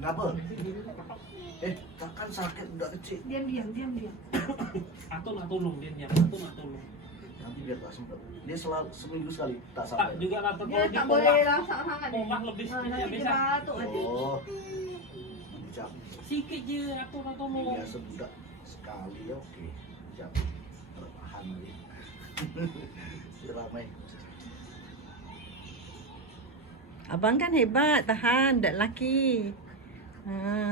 Kenapa? Takkan sakit udah kecil. Diam. Atau nak tolong dia diam. Atau nak tolong. Nanti biar tak sempat. Dia selalu seminggu sekali tak Tak sampai. juga rata Dia kalau tak di boleh pomak. lasak sangat. Pomak lebih sikit ya Nanti dia bisa. batuk adik. Oh. Jap. Sikit je atau nak tolong. Biasa budak sekali ya oke. Jap. Tahan lagi. Dia ramai. Abang kan hebat, tahan, dak laki.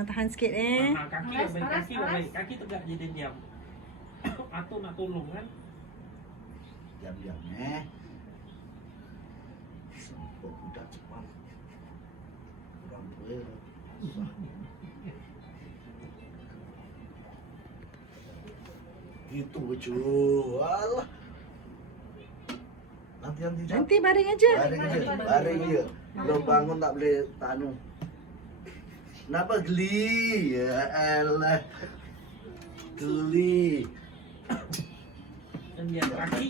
Tahan sikit Kaki Aras, baik, aras, kaki aras. baik. Kaki tegak je dia diam. Atau nak tolong kan. Diam-diam Sempur budak cepat. Orang tua. Itu cu. Alah. Nanti Jap. Nanti baring aja. Baring je. Belum bangun tak boleh tanu. Kenapa geli? Ya elah. Geli. Dan dia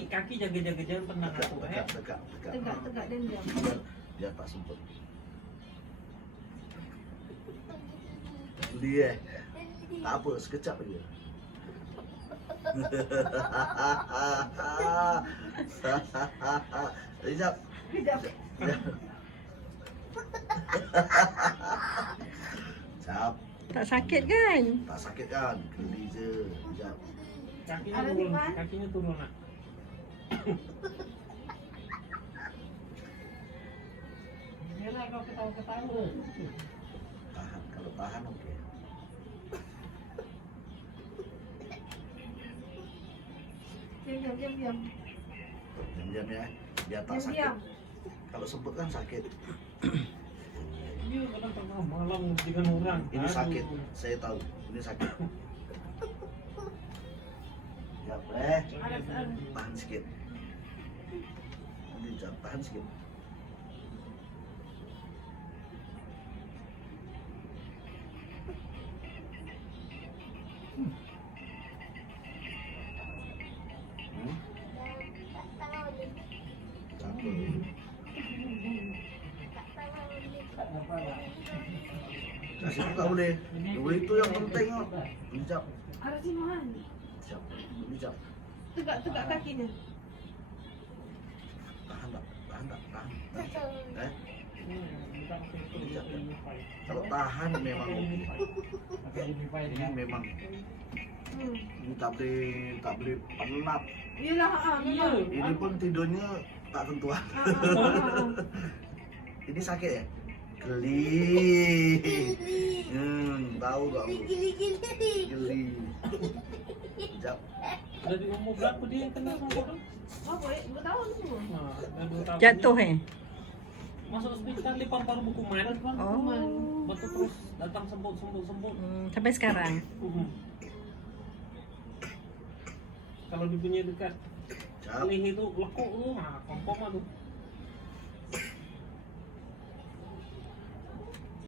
kaki jaga-jaga jangan tenang aku Tegak. Tegak dan diam. Biar tak sempet. Geli tak apa, sekejap aja. Sekejap. Kejap. Sekejap. Tak sakit kan? Tak sakit kan? Geli je. Sekejap. Kakinya turun nak. Yalah kau ketawa-ketawa. Tahan, kalau tahan oke. Diam. Diam-diam ya. Biar tak sakit. Diam. Kalau sempet kan sakit. Dia kadang tengah malam dengan orang. Ini Aduh. sakit. Saya tahu. Ini sakit. Ya, Aras. tahan sedikit. Nanti Jap, tahan sedikit. Kasih itu tak boleh. Dua itu yang penting. Ini Jap. Aras Iman. Jap. Ini Jap. Tegak kakinya. Tahan tak? Tahan. Kalau tahan memang oke. Ini memang ini tak boleh penat. Iyalah, memang. Ini pun tidurnya tak tentuan. Ini sakit ya? Geli. Tahu gak lu? Geli. Jap. Dari umur berapa dia kena sama kau? Oh, boleh. 2 tahun semua. Dah 2 tahun. Jatuh Masuk hospital di paru bukuman. Oh. Betul terus datang sembut. Sampai sekarang. Kalau dipunya dekat Jap. leher itu lekuk lu, kompom tuh.